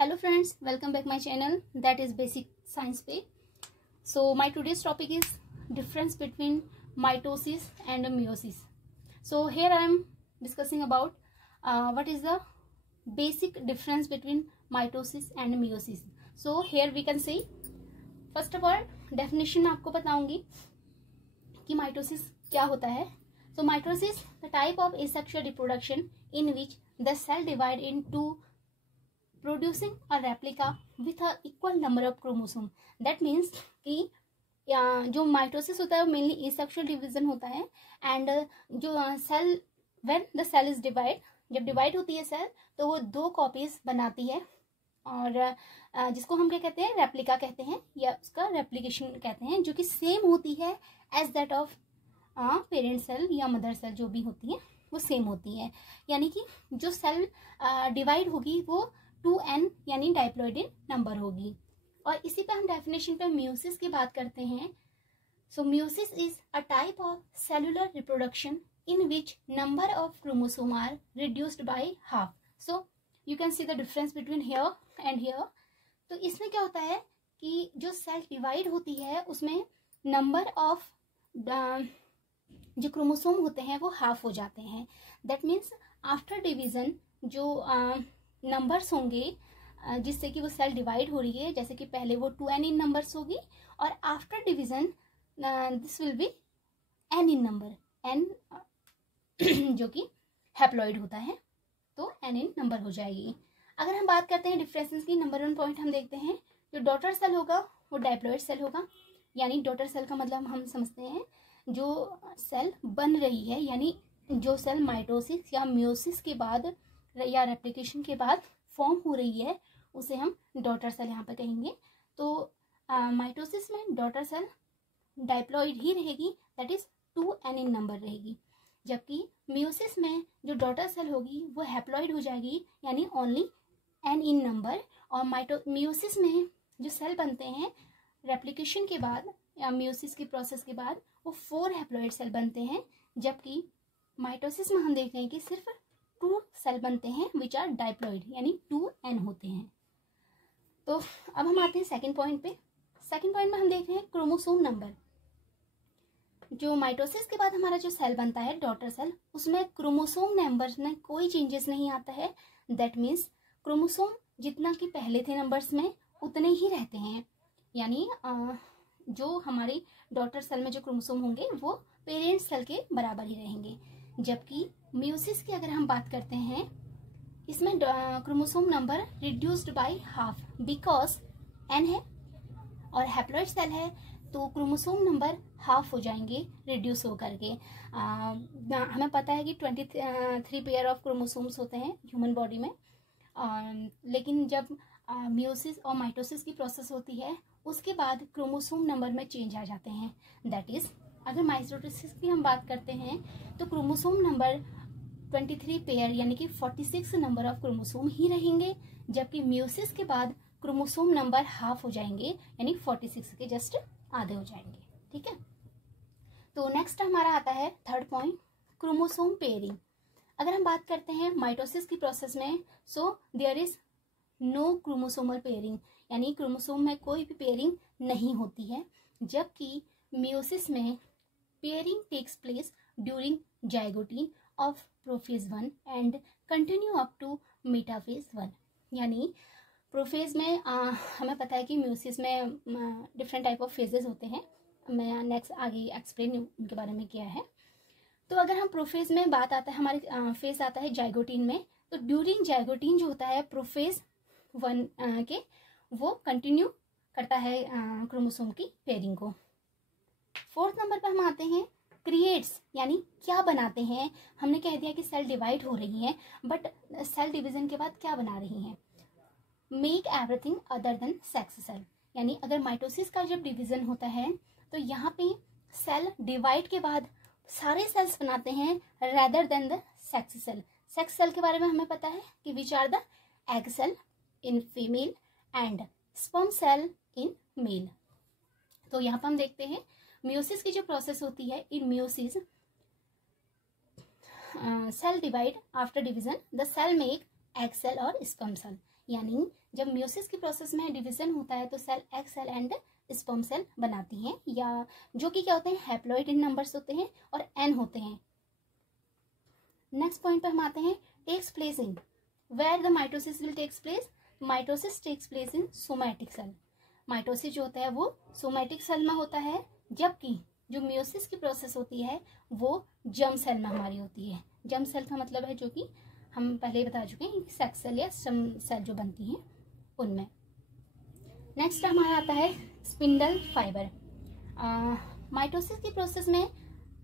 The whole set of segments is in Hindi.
Hello friends, welcome back my channel that is Basic Science Pay. So my today's topic is difference between mitosis and meiosis. So here I am discussing about what is the basic difference between mitosis and meiosis. So here we can say first of all definition आपको बताऊंगी कि mitosis क्या होता है. So mitosis the type of asexual reproduction in which the cell divide into producing a replica with a equal number of chromosome. That means कि जो माइटोसिस होता है वो मेनली एसेक्सुअल डिवीजन होता है एंड जो cell when the cell is divide, जब डिवाइड होती है सेल तो वो दो कॉपीज बनाती है और जिसको हम क्या कहते हैं, रेप्लिका कहते हैं या उसका रेप्लिकेशन कहते हैं, जो कि सेम होती है as that of parent cell या मदर सेल जो भी होती है वो सेम होती है. यानी कि जो सेल डिवाइड होगी वो 2n यानी डाइप्लॉइड इन नंबर होगी. और इसी पे हम डेफिनेशन पे मियोसिस की बात करते हैं. So meiosis is a type of cellular reproduction in which number of chromosome are reduced by half. So you can see the difference between here and here. तो इसमें क्या होता है कि जो सेल डिवाइड होती है उसमें नंबर ऑफ जो क्रोमोसोम होते हैं वो हाफ हो जाते हैं. दैट मीन्स आफ्टर डिवीजन जो नंबर्स होंगे जिससे कि वो सेल डिवाइड हो रही है, जैसे कि पहले वो 2n इन नंबर्स होगी और after division this will be n in number, n जो कि हैप्लॉइड होता है तो n इन नंबर हो जाएगी. अगर हम बात करते हैं डिफरेंसेस की, नंबर 1 पॉइंट हम देखते हैं जो डॉटर सेल होगा वो डाइप्लॉइड सेल होगा. यानी डॉटर सेल का मतलब हम समझते हैं जो सेल बन रही है, यानी जो सेल माइटोसिस या मियोसिस के बाद या रेप्लिकेशन के बाद फॉर्म हो रही है उसे हम डॉटर सेल यहाँ पे कहेंगे. तो माइटोसिस में डॉटर सेल डाइप्लॉइड ही रहेगी, that is 2n in number रहेगी. जबकि मियोसिस में जो डॉटर सेल होगी वो हैप्लॉइड हो जाएगी यानी ओनली n इन नंबर. और मियोसिस में जो सेल बनते हैं रेप्लिकेशन के बाद या मियोसिस की प्रोसेस के बाद वो 4 हैप्लॉइड सेल बनते हैं. जबकि माइटोसिस में हम देख रहे हैं कि सिर्फ 2 सेल बनते हैं विच आर डाइप्लॉइड यानी 2n होते हैं. तो अब हम आते हैं सेकंड पॉइंट पे. सेकंड पॉइंट में हम देख रहे हैं क्रोमोसोम नंबर. जो माइटोसिस के बाद हमारा जो सेल बनता है डॉटर सेल, उसमें क्रोमोसोम नंबर में कोई चेंजेस नहीं आता है. दैट मीन्स क्रोमोसोम जितना कि पहले थे नंबर्स में उतने ही रहते हैं. यानी जो हमारी डॉटर सेल में जो क्रोमोसोम होंगे वो पेरेंट सेल के बराबर ही रहेंगे. जबकि मियोसिस की अगर हम बात करते हैं इसमें chromosome number reduced by half because n है और हैप्लॉइड सेल है तो क्रोमोसोम नंबर हाफ हो जाएंगे रिड्यूस होकर के. हमें पता है कि 23 पेयर ऑफ क्रोमोसोम्स होते हैं ह्यूमन बॉडी में, लेकिन जब मियोसिस और माइटोसिस की प्रोसेस होती है उसके बाद क्रोमोसोम नंबर में चेंज आ जाते हैं. दैट इज अगर माइटोसिस की हम बात करते हैं तो क्रोमोसोम नंबर 23 पेयर यानी कि 46 नंबर ऑफ क्रोमोसोम ही रहेंगे. जबकि मियोसिस के बाद क्रोमोसोम नंबर हाफ हो जाएंगे यानी 46 के जस्ट आधे हो जाएंगे. ठीक है. तो नेक्स्ट हमारा आता है थर्ड पॉइंट, क्रोमोसोम पेयरिंग. अगर हम बात करते हैं माइटोसिस की प्रोसेस में, so there is no chromosomal pairing यानी क्रोमोसोम में कोई भी पेयरिंग नहीं होती है. जबकि मियोसिस में pairing takes place during zygotene of prophase 1 and continue up to metaphase 1. यानी प्रोफेज में हमें पता है कि मियोसिस में डिफरेंट टाइप ऑफ फेजेस होते हैं. मैं नेक्स्ट आगे एक्सप्लेन उनके बारे में किया है. तो अगर हम प्रोफेज में बात आता है, हमारे फेज आता है जाइगोटीन में, तो ड्यूरिंग जाइगोटीन जो होता है प्रोफेज 1 के वो कंटिन्यू करता है क्रोमोसोम की पेयरिंग को. फोर्थ नंबर पर हम आते हैं क्रिएट्स यानी क्या बनाते हैं. हमने कह दिया कि सेल डिवाइड हो रही है बट सेल डिवीजन के बाद क्या बना रही हैं, make everything other than sex cell. यानी अगर माइटोसिस का जब डिवीजन होता है तो यहाँ पे सेल डिवाइड के बाद सारे सेल्स बनाते हैं rather than the sex cell. Sex cell के बारे में हमें पता है कि which are the egg cell in female and sperm cell in male. तो यहाँ पर हम देखते हैं मियोसिस की जो प्रोसेस होती है, in meiosis cell divide after division the cell make egg cell और स्पर्म सेल. यानी जब मियोसिस की प्रोसेस में डिवीजन होता है तो cell egg cell and sperm cell बनाती हैं, या जो कि क्या होते हैं, हैप्लॉइड इन नंबर्स होते हैं और एन होते हैं। नेक्स्ट पॉइंट पर हम आते हैं, takes place in where the mitosis will takes place. Mitosis takes place in somatic cell. Mitosis जो होता है वो सोमैटिक सेल में होता है, जबकि जो मियोसिस की प्रोसेस होती है वो जर्म सेल में हमारी होती है। जर्म सेल का मतलब है जो कि हम पहले ही बता चुके हैं, सेक्स सेल या स्टेम सेल जो बनती हैं उनमें। नेक्स्ट हमारा आता है स्पिंडल फाइबर। माइटोसिस की प्रोसेस में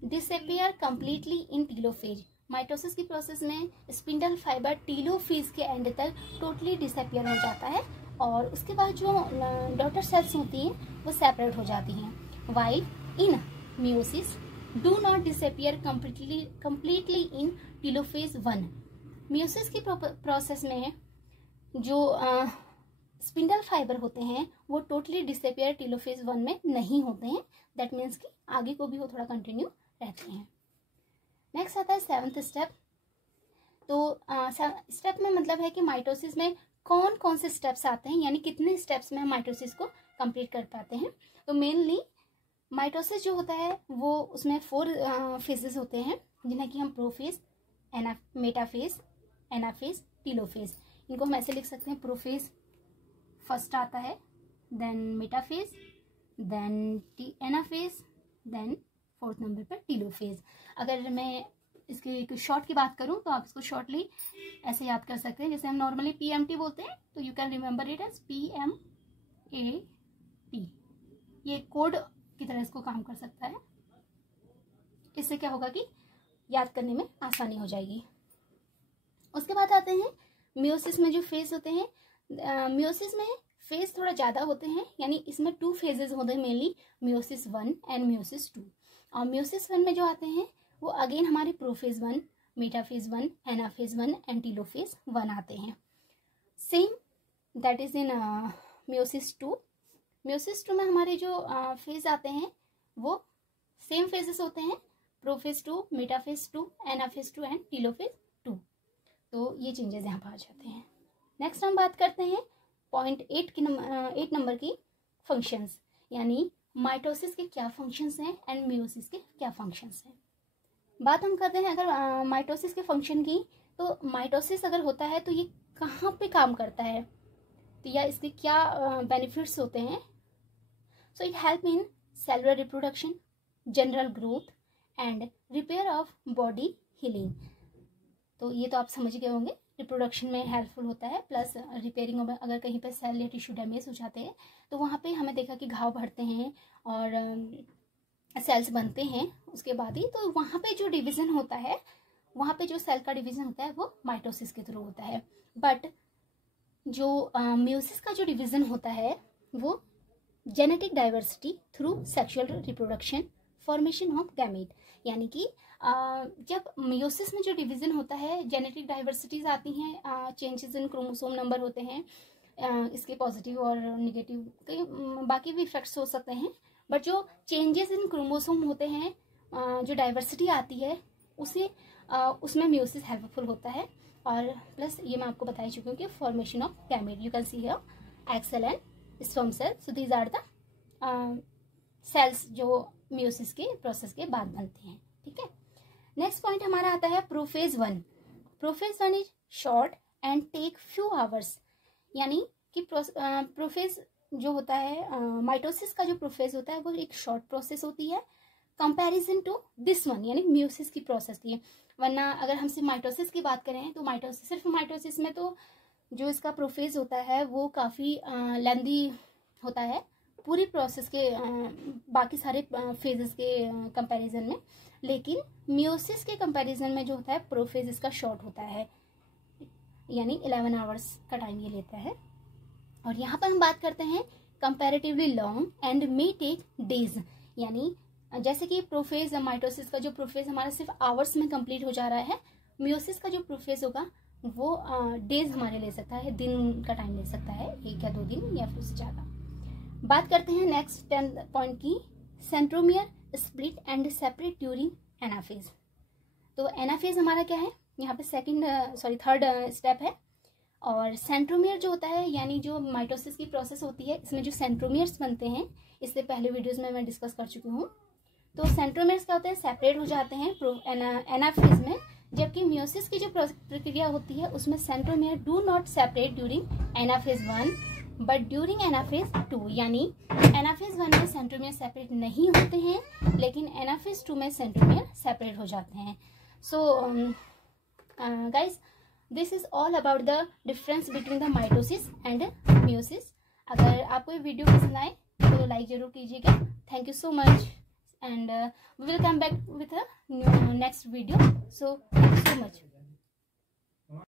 disappear completely in telophase. Mitosis की प्रोसेस में स्पिंडल फाइबर टीलोफेज के एंड तक टोटली डिसअपियर हो जाता है और उसके बाद जो डॉटर सेल्स होती हैं वो सेपरेट हो जाती हैं। While in meiosis do not disappear completely in telophase 1। Meiosis की प्रोसेस में जो स्पिंडल फाइबर होते हैं वो टोटली डिसअपियर टीलोफेज 1 में नहीं होते हैं। दैट मीन्स कि आगे को भी वो थोड़ा कंटिन्यू रहते हैं। नेक्स्ट आता है 7th स्टेप। तो स्टेप में मतलब है कि माइटोसिस में कौन कौन से स्टेप्स आते हैं, यानी कितने स्टेप्स में हम माइटोसिस को कंप्लीट कर पाते हैं। तो मेनली माइटोसिस जो होता है वो उसमें 4 फेजेस होते हैं, जिन्हें कि हम प्रोफेज, मेटाफेज, एनाफेज, टीलोफेज। इनको हम ऐसे लिख सकते हैं, प्रोफेज फर्स्ट आता है, then metaphase, then anaphase, then 4th number पर टीलोफेज। अगर मैं इसके शॉर्ट की बात करूं तो आप इसको शॉर्टली ऐसे याद कर सकते हैं, जैसे हम नॉर्मली PMT बोलते हैं तो you can remember it as PMAT। ये कोड की तरह इसको काम कर सकता है। इससे क्या होगा कि याद करने में आसानी हो जाएगी। उसके बाद आते हैं मियोसिस में जो फेज होते हैं। मियोसिस में फेज थोड़ा ज़्यादा होते हैं, यानी इसमें 2 फेजेस होते हैं मेनली, मियोसिस 1 एंड मियोसिस 2। और मियोसिस 1 में जो आते हैं वो अगेन हमारे prophase 1, metaphase 1, anaphase 1 and telophase 1 आते हैं। Same that is in meiosis 2। Meiosis 2 में हमारे जो फेज आते हैं वो सेम फेजेस होते हैं, prophase 2, metaphase 2, anaphase 2 and telophase 2। तो ये चेंजेस यहाँ पर आ जाते हैं। नेक्स्ट हम बात करते हैं पॉइंट 8 नंबर की फंक्शंस, यानी माइटोसिस के क्या फंक्शंस हैं एंड मियोसिस के क्या फंक्शंस हैं। बात हम करते हैं अगर माइटोसिस के फंक्शन की, तो माइटोसिस अगर होता है तो ये कहाँ पे काम करता है, तो या इसके क्या बेनिफिट्स होते हैं। So it help in cellular reproduction, general growth and repair of body healing. तो ये तो आप समझ गए होंगे, रिप्रोडक्शन में हेल्पफुल होता है, प्लस रिपेयरिंग में अगर कहीं पे सेल या टिश्यू डैमेज हो जाते हैं तो वहाँ पे हमें देखा कि घाव बढ़ते हैं और सेल्स बनते हैं उसके बाद ही, तो वहाँ पे जो डिवीज़न होता है, वहाँ पे जो सेल का डिवीज़न होता है वो माइटोसिस के थ्रू होता है। बट जो मियोसिस का जो डिवीज़न होता है वो genetic diversity through sexual reproduction, formation of gamete, यानी कि जब मियोसिस में जो डिवीज़न होता है जेनेटिक डाइवर्सिटीज आती हैं, चेंजेस इन क्रोमोसोम नंबर होते हैं, इसके पॉजिटिव और निगेटिव कई बाकी भी इफेक्ट्स हो सकते हैं, बट जो चेंजेस इन क्रोमोसोम होते हैं, जो डाइवर्सिटी आती है उसे उसमें मियोसिस हेल्पफुल होता है। और प्लस ये मैं आपको बता ही चुकी हूँ कि formation of gamete, you can see here egg cell and sperm cell, so these are the cells जो मियोसिस के प्रोसेस के बाद बनते हैं। ठीक है, नेक्स्ट पॉइंट हमारा आता है prophase 1। Prophase 1 is short and take few hours, यानी कि प्रोफेज जो होता है, माइटोसिस का जो प्रोफेज होता है वो एक शॉर्ट प्रोसेस होती है कंपैरिजन टू दिस वन, यानी मियोसिस की प्रोसेस की। वरना अगर हम सिर्फ माइटोसिस की बात करें तो सिर्फ माइटोसिस में तो जो इसका प्रोफेज होता है वो काफ़ी लेंदी होता है पूरी प्रोसेस के बाकी सारे फेजेस के कंपैरिजन में, लेकिन मियोसिस के कंपैरिजन में जो होता है प्रोफेज इसका शॉर्ट होता है, यानी 11 आवर्स का टाइम ये लेता है। और यहाँ पर हम बात करते हैं comparatively long and may take days, यानी जैसे कि प्रोफेज माइटोसिस का जो प्रोफेज हमारा सिर्फ आवर्स में कंप्लीट हो जा रहा है, मियोसिस का जो प्रोफेज होगा वो डेज हमारे ले सकता है, दिन का टाइम ले सकता है, 1 या 2 दिन या फिर उससे ज़्यादा। बात करते हैं नेक्स्ट 10 पॉइंट की, centromere split and separate during anaphase. तो एनाफेज हमारा क्या है, यहाँ पे थर्ड स्टेप है और सेंट्रोमियर जो होता है, यानी जो माइटोसिस की प्रोसेस होती है, इसमें जो सेंट्रोमियर्स बनते हैं, इससे पहले वीडियोस में मैं डिस्कस कर चुकी हूँ। तो सेंट्रोमियर्स क्या होते हैं, सेपरेट हो जाते हैं एनाफेज में, जबकि मियोसिस की जो प्रक्रिया होती है उसमें centromere do not separate during anaphase 1 but during anaphase 2, यानी एनाफेज 1 में सेंट्रोमियर सेपरेट नहीं होते हैं, लेकिन एनाफेज 2 में सेंट्रोमियर सेपरेट हो जाते हैं। So guys, this is all about the difference between the mitosis and meiosis. अगर आपको ये वीडियो पसंद आए तो लाइक जरूर कीजिएगा। Thank you so much and we will come back with a new next video. So thank you so much.